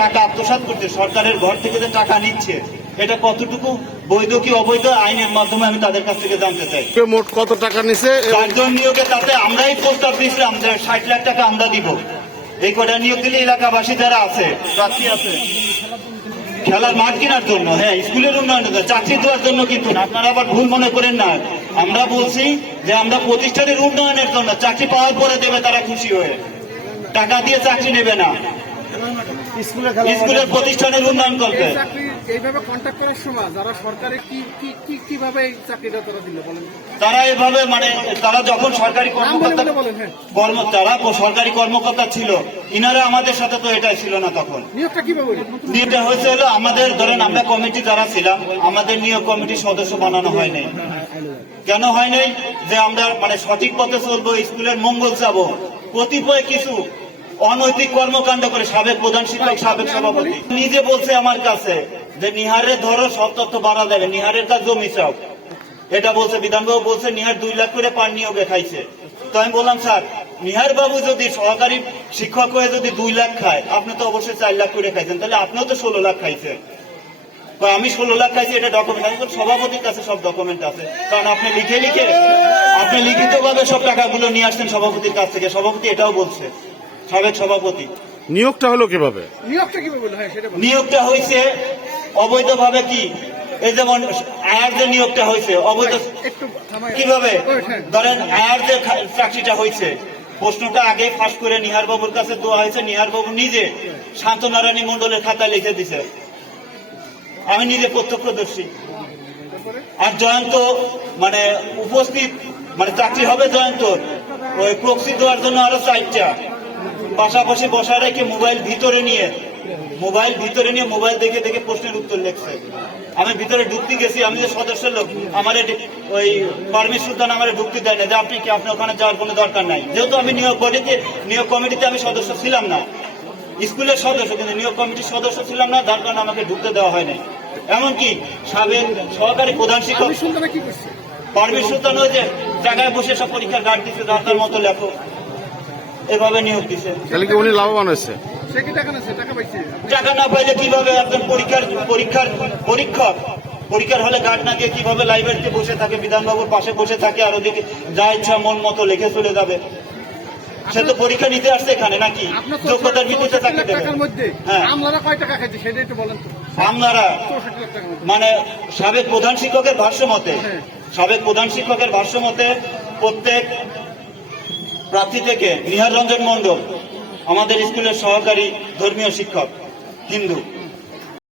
টাকা আত্মসাৎ করছে সরকারের ঘর থেকে যে টাকা নিচ্ছে এটা কতটুকু বৈধ কি অবৈধ আইনের মাধ্যমে আমি তাদের কাছ থেকে জানতে চাই। মোট কত টাকা নিছে চারজন নিয়োগে তাতে আমরাই প্রস্তাব দিয়েছিলাম যে ষাট লাখ টাকা আমরা দিব। এই কটা নিয়োগ দিলে এলাকাবাসী যারা আছে প্রার্থী আছে খেলার মাঠ কেনার জন্য হ্যাঁ স্কুলের উন্নয়নের জন্য চাকরি দেওয়ার জন্য কিন্তু না। আপনারা আবার ভুল মনে করেন না। আমরা বলছি যে আমরা প্রতিষ্ঠানের উন্নয়নের জন্য চাকরি পাওয়ার পরে দেবে তারা খুশি হয়ে। টাকা দিয়ে চাকরি নেবে না। স্কুলের প্রতিষ্ঠানের উন্নয়ন করবে। এইভাবে কন্ট্যাক্ট করার সময় যারা সরকারে কি কি কি কীভাবে এই চাকরিটা তারা দিল বলেন? তারা এভাবে মানে তারা যখন সরকারি কর্মকর্তা হ্যাঁ। কর্ম তারা সরকারি কর্মকর্তা ছিল ইনারা আমাদের সাথে তো এটাই ছিল না তখন। নিয়োগটা কীভাবে? যেটা হয়েছে হলো আমাদের ধরেন আমরা কমিটি যারা ছিলাম আমাদের নিয়োগ কমিটির সদস্য বানানো হয় নাই। কেন হয় নাই? যে আমরা মানে সঠিক পথে চলবো স্কুলের মঙ্গল চাবো। কতিপয় কিছু অনৈতিক কর্মকাণ্ড করে সাবেক প্রধান শিক্ষক, সাবেক সভাপতি। নিজে বলছে আমার কাছে যে নিহারের ধরো, সব তথ্য বাড়া দেবে। নিহারের কাজ জমি চাও এটা বলছে বিধানবাবু, বলছে নিহার দুই লাখ করে পার নিয়োগে খাইছে। তো আমি বললাম, স্যার, নিহার বাবু যদি সহকারী শিক্ষক হয়ে যদি দুই লাখ খায়, আপনি তো অবশ্যই চার লাখ করে খাইছেন। তাহলে আপনিও তো ষোলো লাখ খাইছেন। আমি ষোলো লাখ খাইছি, এটা ডকুমেন্ট আমি সভাপতির কাছে সব ডকুমেন্ট আছে। কারণ আপনি লিখে লিখে, আপনি লিখিত ভাবে সব টাকাগুলো নিয়ে আসছেন সভাপতির কাছ থেকে। সভাপতি এটাও বলছে। সাবেক সভাপতি। নিয়োগটা হলো কীভাবে? নিয়োগটা কীভাবে? হ্যাঁ সেটা নিয়োগটা হয়েছে অবৈধভাবে কি? এই যেমন আয়ার যে নিয়োগটা হয়েছে অবৈধ কীভাবে? হ্যাঁ। ধরেন আয়ার যে চাকরিটা হয়েছে প্রশ্নটা আগে ফাঁস করে নিহার বাবুর কাছে দেওয়া হয়েছে। নিহার বাবু নিজে শান্তনারায়ণী মন্ডলের খাতায় লিখে দিছে। আমি নিজে প্রত্যক্ষদর্শী। আর জয়ন্ত মানে উপস্থিত মানে চাকরি হবে জয়ন্ত ওই প্রক্সি দেওয়ার জন্য আরও চারটা। পাশাপাশি বসা রেখে মোবাইল ভিতরে নিয়ে মোবাইল ভিতরে নিয়ে মোবাইল দেখে দেখে প্রশ্নের উত্তর লিখছে। আমি ভিতরে ঢুকতে গেছি আমি যে সদস্যের লোক আমার ওই পারমিট সুলতান আমার ঢুকতে দেয় না যে আপনি কি আপনি ওখানে যাওয়ার কোনো দরকার নাই। যেহেতু আমি নিয়োগ বডিতে নিয়োগ কমিটিতে আমি সদস্য ছিলাম না। স্কুলের সদস্য কিন্তু নিয়োগ কমিটির সদস্য ছিলাম না যার কারণে আমাকে ঢুকতে দেওয়া হয় নাই। এমনকি সাবেক সহকারী প্রধান শিক্ষক ওই যে জায়গায় বসে সব পরীক্ষার গার্ড দিচ্ছে দরকার মতো লেখো এভাবে নিয়োগ দিছে। তাহলে কি উনি লাভবান হয়েছে? সে কি টাকা নেছে টাকা পাইছে। টাকা না পাইলে কীভাবে একজন পরীক্ষার পরীক্ষার পরীক্ষক? পরীক্ষার হলে গার্ড না দিয়ে কীভাবে লাইব্রেরিতে বসে থাকে বিধানবাবুর পাশে বসে থাকে আর ওদিকে যা ইচ্ছা মন মতো লিখে চলে যাবে? সে তো পরীক্ষা নিতে আসছে এখানে নাকি? যোগ্যতার ভিত্তিতে লাখ দেবে। টাকার হ্যাঁ। আমলারা কয় টাকা খাইছে সেটা একটু বলেন তো। আপনারা চৌষট্টি লাখ টাকার মধ্যে। মানে সাবেক প্রধান শিক্ষকের ভাষ্য মতে হ্যাঁ। সাবেক প্রধান শিক্ষকের ভাষ্য মতে প্রত্যেক প্রার্থী থেকে নিহার রঞ্জন মণ্ডল আমাদের স্কুলের সহকারী ধর্মীয় শিক্ষক হিন্দু।